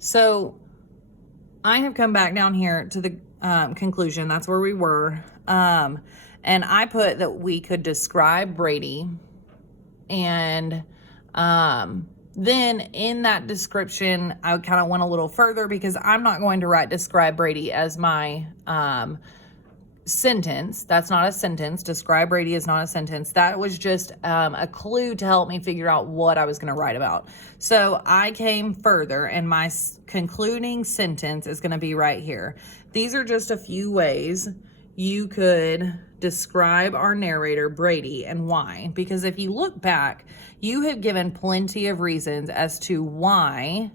So I have come back down here to the conclusion. That's where we were. And I put that we could describe Brady, and then in that description, I kind of went a little further because I'm not going to write describe Brady as my sentence. That's not a sentence. Describe Brady is not a sentence. That was just a clue to help me figure out what I was going to write about. So I came further, and my concluding sentence is going to be right here. These are just a few ways you could describe our narrator, Brady, and why. Because if you look back, you have given plenty of reasons as to why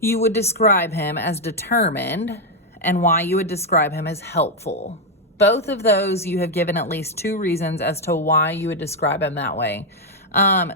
you would describe him as determined and why you would describe him as helpful. Both of those, you have given at least 2 reasons as to why you would describe him that way.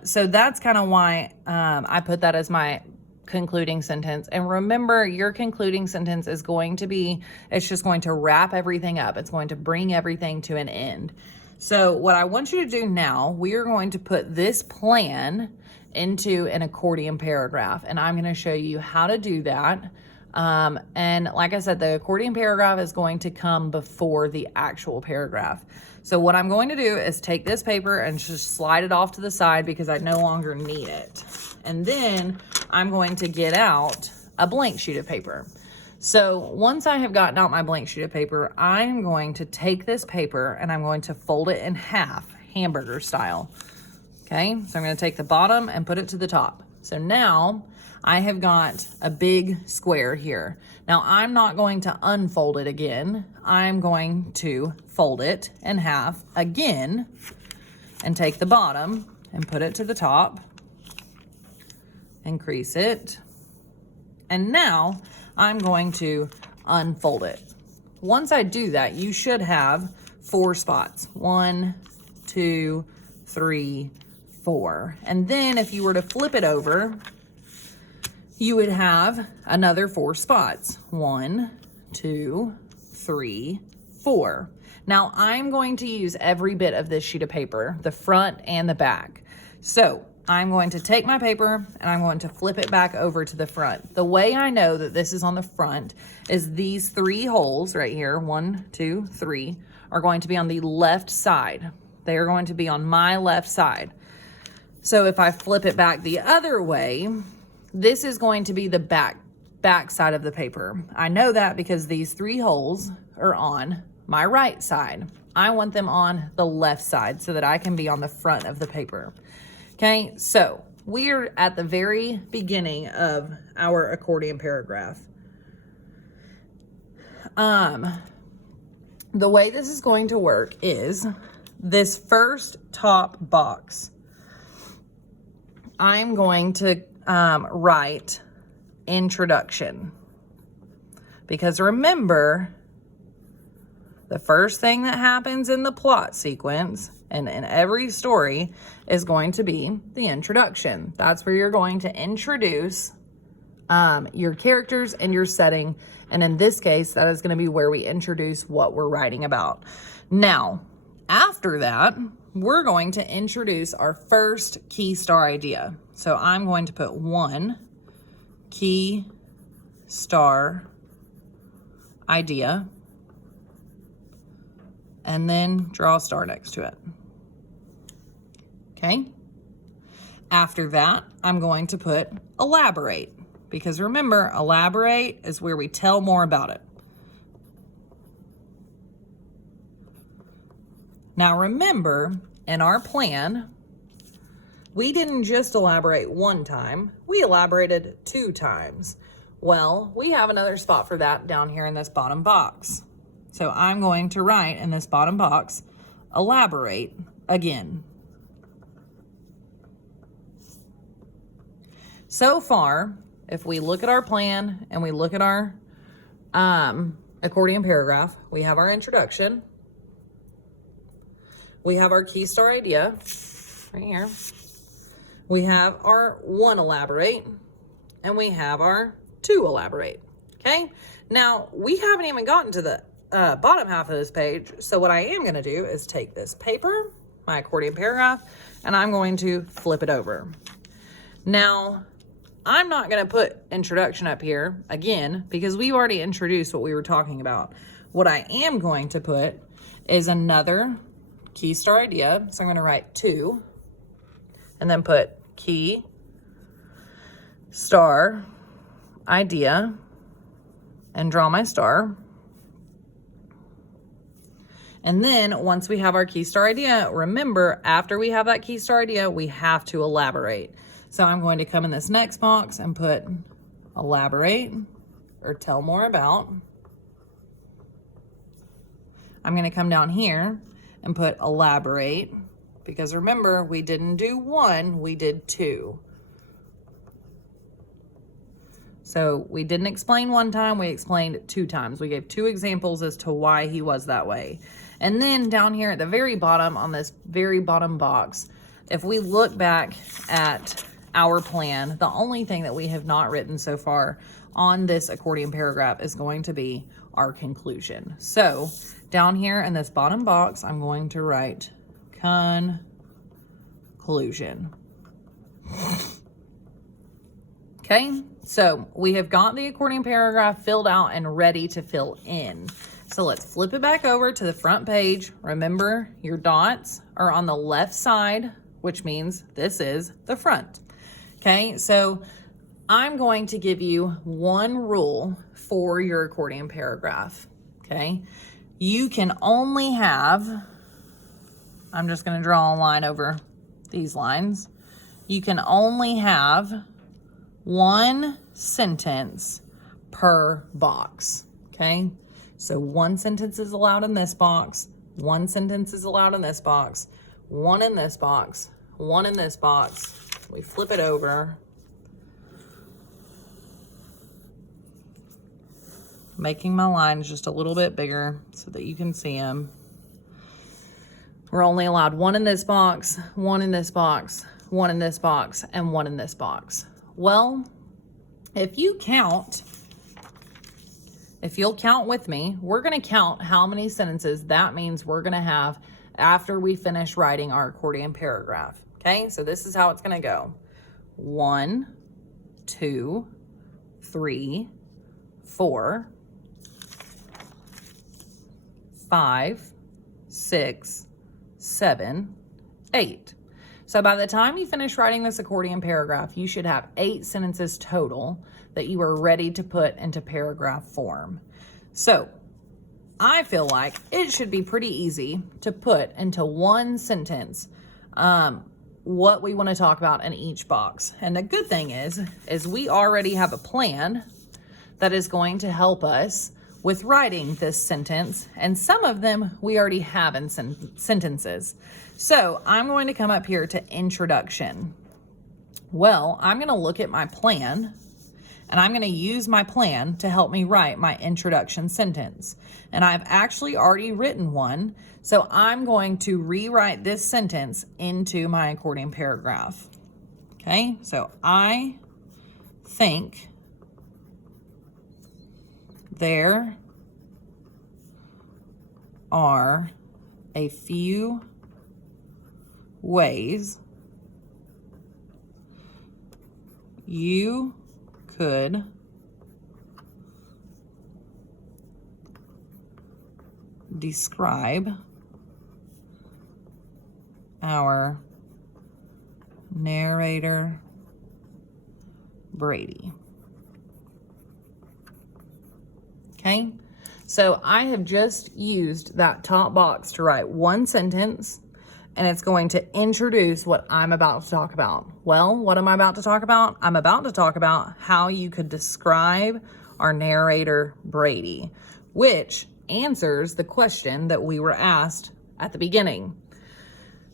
So that's kind of why I put that as my concluding sentence. And remember, your concluding sentence is going to be, it's just going to wrap everything up. It's going to bring everything to an end. So what I want you to do now, we are going to put this plan into an accordion paragraph, and I'm going to show you how to do that. And like I said, the accordion paragraph is going to come before the actual paragraph. So what I'm going to do is take this paper and just slide it off to the side because I no longer need it. And then I'm going to get out a blank sheet of paper. So once I have gotten out my blank sheet of paper, I'm going to take this paper and I'm going to fold it in half, hamburger style. Okay, so I'm going to take the bottom and put it to the top. So now I have got a big square here. Now I'm not going to unfold it again. I'm going to fold it in half again and take the bottom and put it to the top, increase it, and now I'm going to unfold it. Once I do that, you should have 4 spots. 1, 2, 3, 4. And then if you were to flip it over, you would have another 4 spots. 1, 2, 3, 4. Now I'm going to use every bit of this sheet of paper, the front and the back. So I'm going to take my paper and I'm going to flip it back over to the front. The way I know that this is on the front is these 3 holes right here, 1, 2, 3, are going to be on the left side. They are going to be on my left side. So if I flip it back the other way, this is going to be the back side of the paper. I know that because these 3 holes are on my right side. I want them on the left side so that I can be on the front of the paper. Okay, so we are at the very beginning of our accordion paragraph. The way this is going to work is this first top box, I'm going to write introduction, because remember, the first thing that happens in the plot sequence and in every story is going to be the introduction. That's where you're going to introduce your characters and your setting. And in this case, that is going to be where we introduce what we're writing about. Now, after that, we're going to introduce our first key star idea. So I'm going to put 1 key star idea and then draw a star next to it. Okay. After that, I'm going to put elaborate, because remember, elaborate is where we tell more about it. Now remember, in our plan, we didn't just elaborate 1 time, we elaborated 2 times. Well, we have another spot for that down here in this bottom box. So I'm going to write in this bottom box, elaborate again. So far, if we look at our plan and we look at our accordion paragraph, we have our introduction. We have our key star idea right here. We have our 1 elaborate, and we have our 2 elaborate. Okay. Now we haven't even gotten to the bottom half of this page. So what I am going to do is take this paper, my accordion paragraph, and I'm going to flip it over. Now, I'm not going to put introduction up here again because we've already introduced what we were talking about. What I am going to put is another key star idea. So I'm going to write 2 and then put key star idea and draw my star. And then once we have our key star idea, remember, after we have that key star idea, we have to elaborate. So I'm going to come in this next box and put elaborate or tell more about. I'm going to come down here and put elaborate because remember, we didn't do 1, we did 2. So we didn't explain 1 time, we explained 2 times. We gave 2 examples as to why he was that way. And then down here at the very bottom, on this very bottom box, if we look back at our plan, the only thing that we have not written so far on this accordion paragraph is going to be our conclusion. So down here in this bottom box, I'm going to write conclusion. Okay, so we have got the accordion paragraph filled out and ready to fill in. So let's flip it back over to the front page. Remember, your dots are on the left side, which means this is the front. Okay, so I'm going to give you 1 rule for your accordion paragraph. Okay, you can only have, I'm just going to draw a line over these lines. You can only have 1 sentence per box. Okay, so 1 sentence is allowed in this box, 1 sentence is allowed in this box, 1 in this box, 1 in this box. We flip it over, making my lines just a little bit bigger so that you can see them. We're only allowed 1 in this box, 1 in this box, 1 in this box, and 1 in this box. Well, if you'll count with me, we're going to count how many sentences that means we're going to have after we finish writing our accordion paragraph. Okay, so this is how it's going to go. 1, 2, 3, 4, 5, 6, 7, 8. So by the time you finish writing this accordion paragraph, you should have 8 sentences total that you are ready to put into paragraph form. So I feel like it should be pretty easy to put into 1 sentence what we want to talk about in each box. And the good thing is we already have a plan that is going to help us with writing this sentence, and some of them we already have in sentences. So I'm going to come up here to introduction. Well, I'm going to look at my plan, and I'm going to use my plan to help me write my introduction sentence. And I've actually already written one, so I'm going to rewrite this sentence into my accordion paragraph. Okay, so I think there are a few ways you could describe our narrator, Brady. Okay, so I have just used that top box to write 1 sentence, and it's going to introduce what I'm about to talk about. Well, what am I about to talk about? I'm about to talk about how you could describe our narrator, Brady, which answers the question that we were asked at the beginning.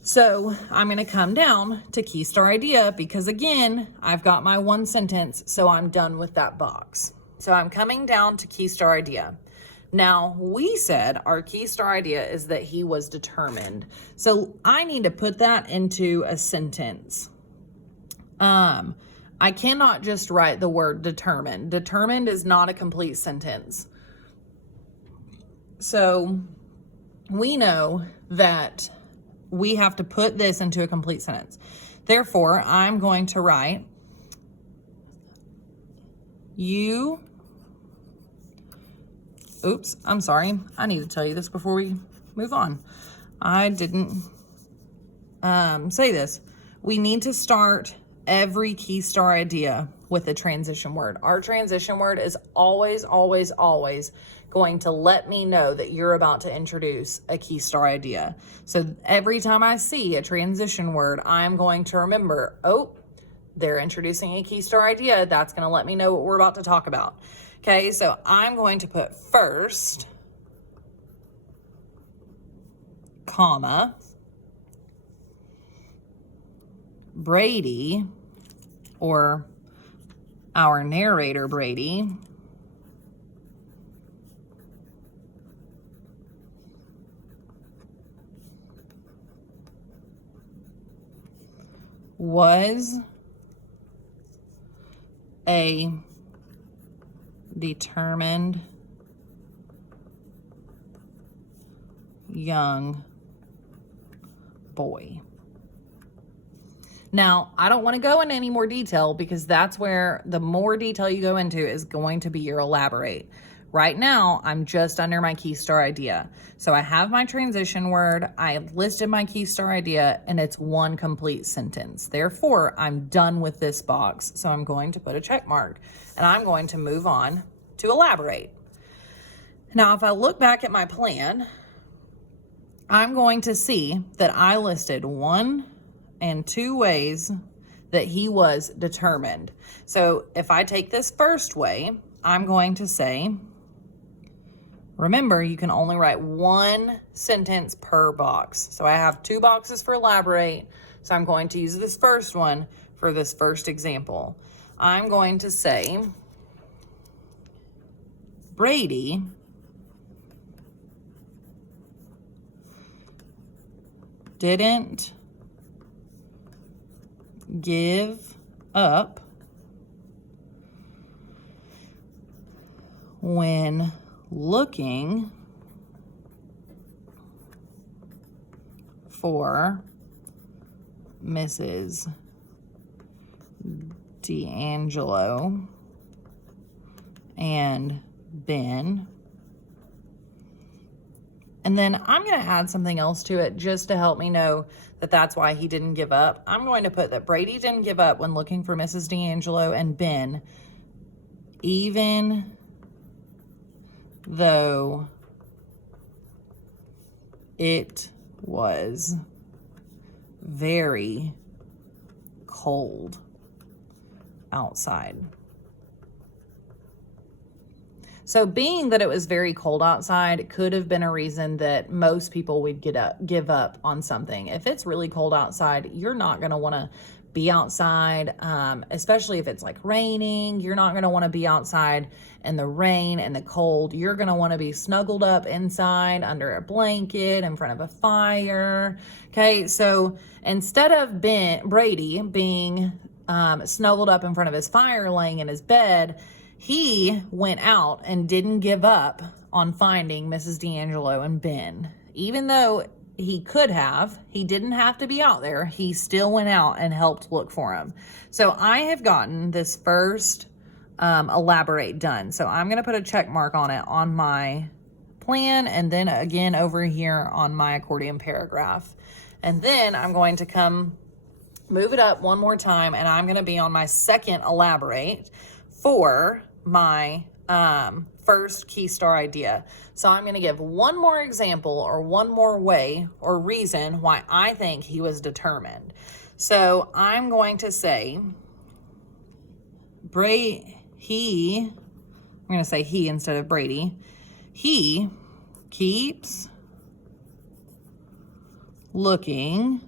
So I'm going to come down to key star idea because, again, I've got my 1 sentence, so I'm done with that box. So I'm coming down to key star idea. Now, we said our key star idea is that he was determined. So I need to put that into a sentence. I cannot just write the word determined. Determined is not a complete sentence. So we know that we have to put this into a complete sentence. Therefore, I'm going to write oops, I'm sorry. I need to tell you this before we move on. I didn't say this. We need to start every key star idea with a transition word. Our transition word is always, always, always going to let me know that you're about to introduce a key star idea. So every time I see a transition word, I'm going to remember, oh, they're introducing a key star idea. That's going to let me know what we're about to talk about. Okay, so I'm going to put first, comma, Brady, or our narrator Brady, was a determined young boy. Now, I don't want to go into any more detail because that's where the more detail you go into is going to be your elaborate. Right now, I'm just under my key star idea. So I have my transition word, I listed my key star idea, and it's one complete sentence. Therefore, I'm done with this box. So I'm going to put a check mark and I'm going to move on to elaborate. Now, if I look back at my plan, I'm going to see that I listed 1 and 2 ways that he was determined. So if I take this first way, I'm going to say, remember, you can only write 1 sentence per box. So I have 2 boxes for elaborate. So I'm going to use this first one for this first example. I'm going to say, Brady didn't give up when looking for Mrs. D'Angelo and Ben. And then I'm going to add something else to it just to help me know that that's why he didn't give up. I'm going to put that Brady didn't give up when looking for Mrs. D'Angelo and Ben, even though it was very cold outside. So being that it was very cold outside, it could have been a reason that most people would give up on something. If it's really cold outside, you're not going to want to be outside, especially if it's like raining. You're not going to want to be outside in the rain and the cold. You're going to want to be snuggled up inside under a blanket in front of a fire. Okay, so instead of Brady being snuggled up in front of his fire, laying in his bed, he went out and didn't give up on finding Mrs. D'Angelo and Ben. Even though he could have, he didn't have to be out there. He still went out and helped look for him. So I have gotten this first elaborate done. So I'm going to put a check mark on it on my plan, and then again over here on my accordion paragraph. And then I'm going to come move it up one more time, and I'm going to be on my second elaborate for my first key star idea. So I'm going to give one more example or one more way or reason why I think he was determined. So I'm going to say, I'm going to say he instead of Brady. He keeps looking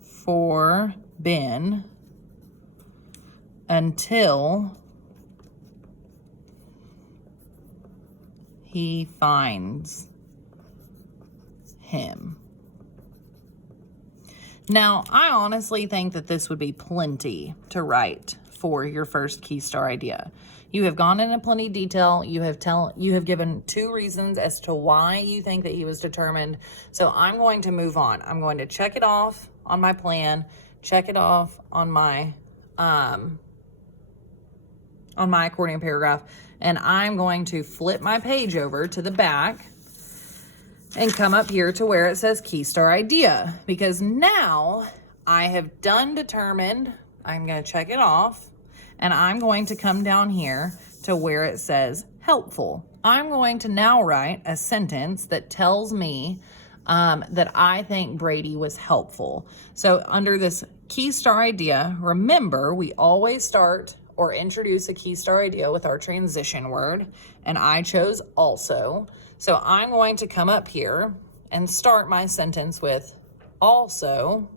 for Ben until he finds him. Now, I honestly think that this would be plenty to write for your first key star idea. You have gone into plenty of detail. You have given 2 reasons as to why you think that he was determined. So I'm going to move on. I'm going to check it off on my plan, check it off on my accordion paragraph, and I'm going to flip my page over to the back and come up here to where it says key star idea, because now I have determined, I'm going to check it off, and I'm going to come down here to where it says helpful. I'm going to now write a sentence that tells me that I think Brady was helpful. So under this key star idea, remember, we always start or introduce a key star idea with our transition word, and I chose also. So I'm going to come up here and start my sentence with also,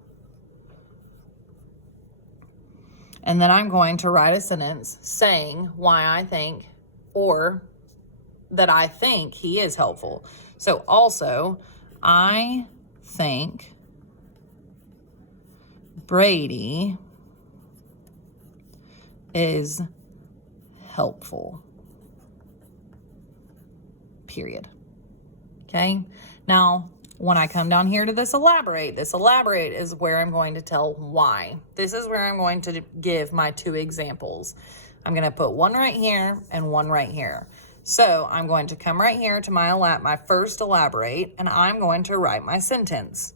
and then I'm going to write a sentence saying why I think, or that I think he is helpful. So also, I think Brady is helpful. Period. Okay. Now, when I come down here to this elaborate is where I'm going to tell why. This is where I'm going to give my two examples. I'm going to put one right here and one right here. So I'm going to come right here to my first elaborate, and I'm going to write my sentence.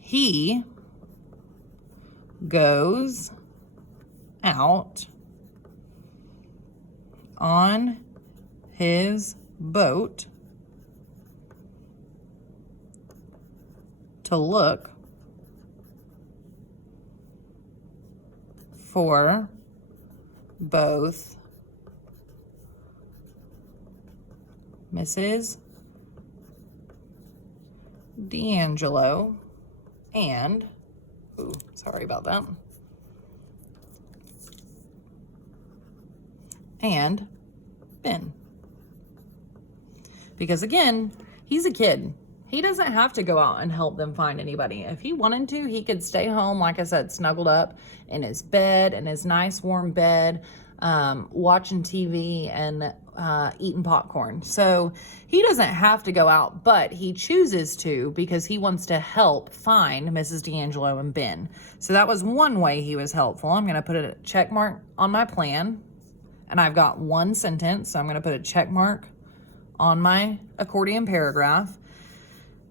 He goes out on his boat to look for both Mrs. D'Angelo and, sorry about that, and Ben. Because again, he's a kid. He doesn't have to go out and help them find anybody. If he wanted to, he could stay home, like I said, snuggled up in his bed, in his nice warm bed, watching TV and eating popcorn. So he doesn't have to go out, but he chooses to because he wants to help find Mrs. D'Angelo and Ben. So that was one way he was helpful. I'm going to put a check mark on my plan, and I've got one sentence, so I'm going to put a check mark on my accordion paragraph.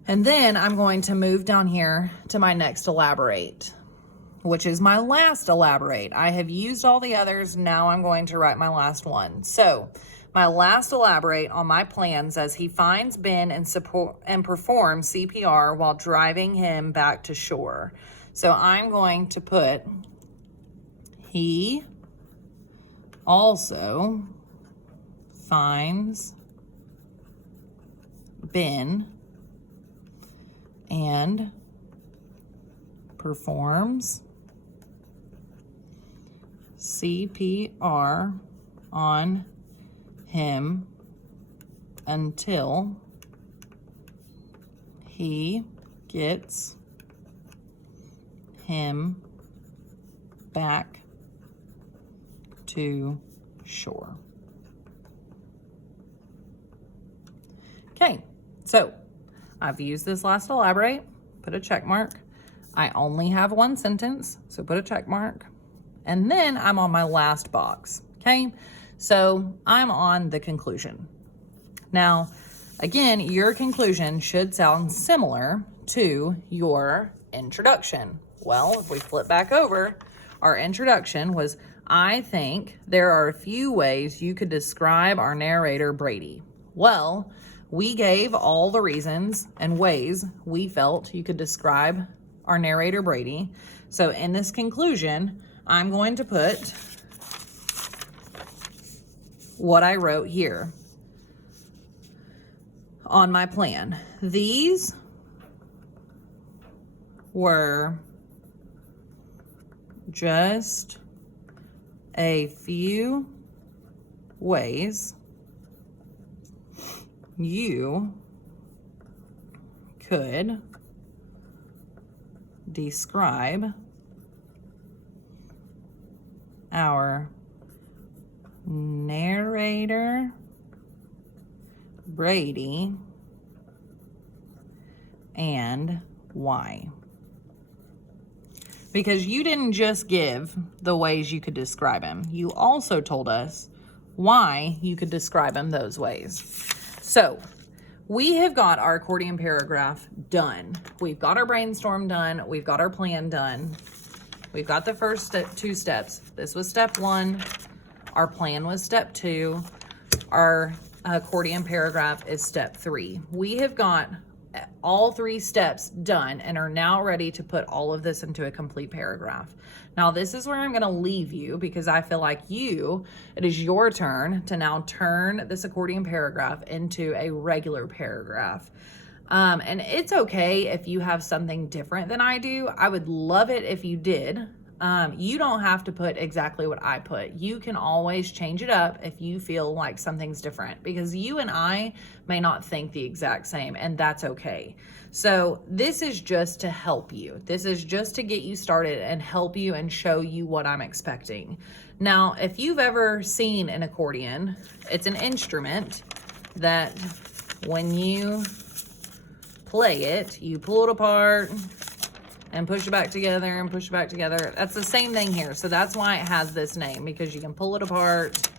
And then I'm going to move down here to my next elaborate, which is my last elaborate. I have used all the others. Now I'm going to write my last one. So my last elaborate on my plan says he finds Ben and performs CPR while driving him back to shore. So I'm going to put he also finds Ben and performs CPR on him until he gets him back to shore. Okay, so I've used this last elaborate, put a check mark. I only have one sentence, so put a check mark. And then I'm on my last box, okay? So I'm on the conclusion. Now, again, your conclusion should sound similar to your introduction. Well, if we flip back over, our introduction was, I think there are a few ways you could describe our narrator, Brady. Well, we gave all the reasons and ways we felt you could describe our narrator, Brady. So in this conclusion, I'm going to put what I wrote here on my plan. These were just a few ways you could describe our narrator, Brady, and why. because you didn't just give the ways you could describe him. You also told us why you could describe him those ways. So we have got our accordion paragraph done. We've got our brainstorm done. We've got our plan done. We've got the first two steps. This was step 1. Our plan was step 2. Our accordion paragraph is step 3. We have got all 3 steps done and are now ready to put all of this into a complete paragraph. Now, this is where I'm going to leave you because I feel like it is your turn to now turn this accordion paragraph into a regular paragraph. And it's okay if you have something different than I do. I would love it if you did. You don't have to put exactly what I put. You can always change it up if you feel like something's different, because you and I may not think the exact same, and that's okay. So this is just to help you. This is just to get you started and help you and show you what I'm expecting. Now, if you've ever seen an accordion, it's an instrument that when you play it, you pull it apart and push it back together and push it back together. That's the same thing here. So that's why it has this name, because you can pull it apart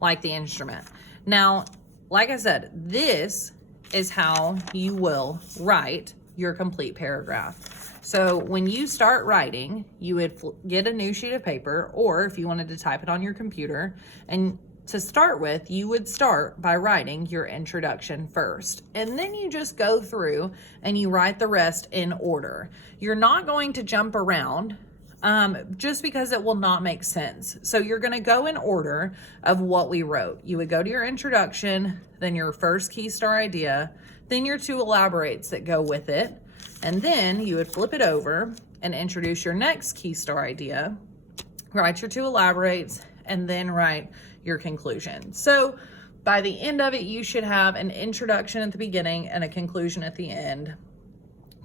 like the instrument. Now, like I said, this is how you will write your complete paragraph. So when you start writing, you would get a new sheet of paper, or if you wanted to type it on your computer, and to start with, you would start by writing your introduction first. And then you just go through and you write the rest in order. You're not going to jump around just because it will not make sense. So you're going to go in order of what we wrote. You would go to your introduction, then your first key star idea, then your 2 elaborates that go with it. And then you would flip it over and introduce your next key star idea, write your 2 elaborates, and then write your conclusion. So by the end of it, you should have an introduction at the beginning and a conclusion at the end,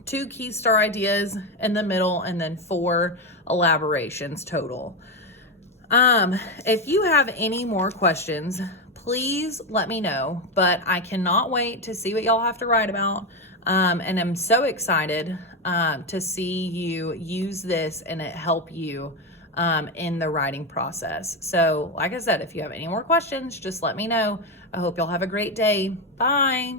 2 key star ideas in the middle, and then 4 elaborations total. If you have any more questions, please let me know, but I cannot wait to see what y'all have to write about. And I'm so excited to see you use this and it help you in the writing process. So like I said, if you have any more questions, just let me know. I hope y'all have a great day. Bye.